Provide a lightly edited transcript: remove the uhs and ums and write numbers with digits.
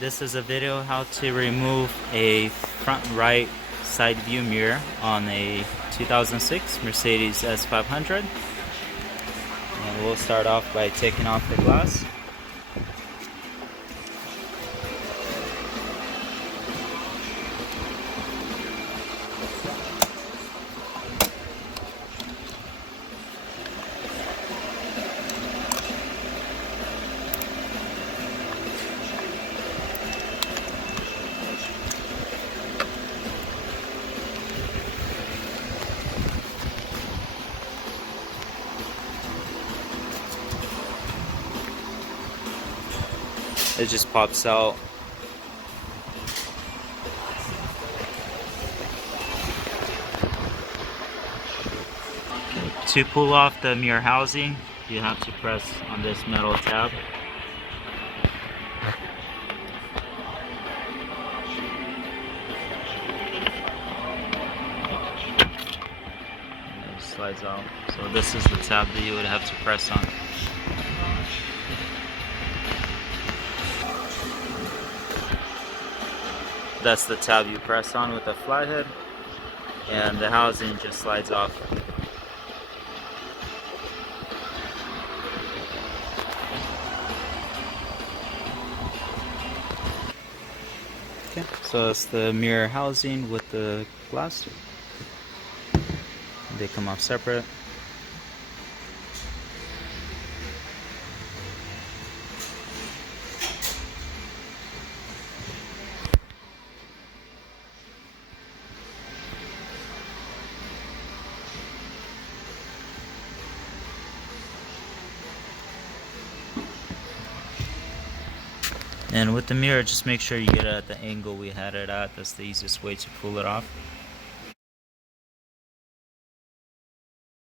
this is a video how to remove a front right side view mirror on a 2006 Mercedes S500. And we'll start off by taking off the glass. It just pops out. To pull off the mirror housing, you have to press on this metal tab. And it slides out. So this is the tab that you would have to press on. That's the tab you press on with the flathead, and the housing just slides off. Okay, so it's the mirror housing with the glass. They come off separate. And with the mirror, just make sure you get it at the angle we had it at. That's the easiest way to pull it off.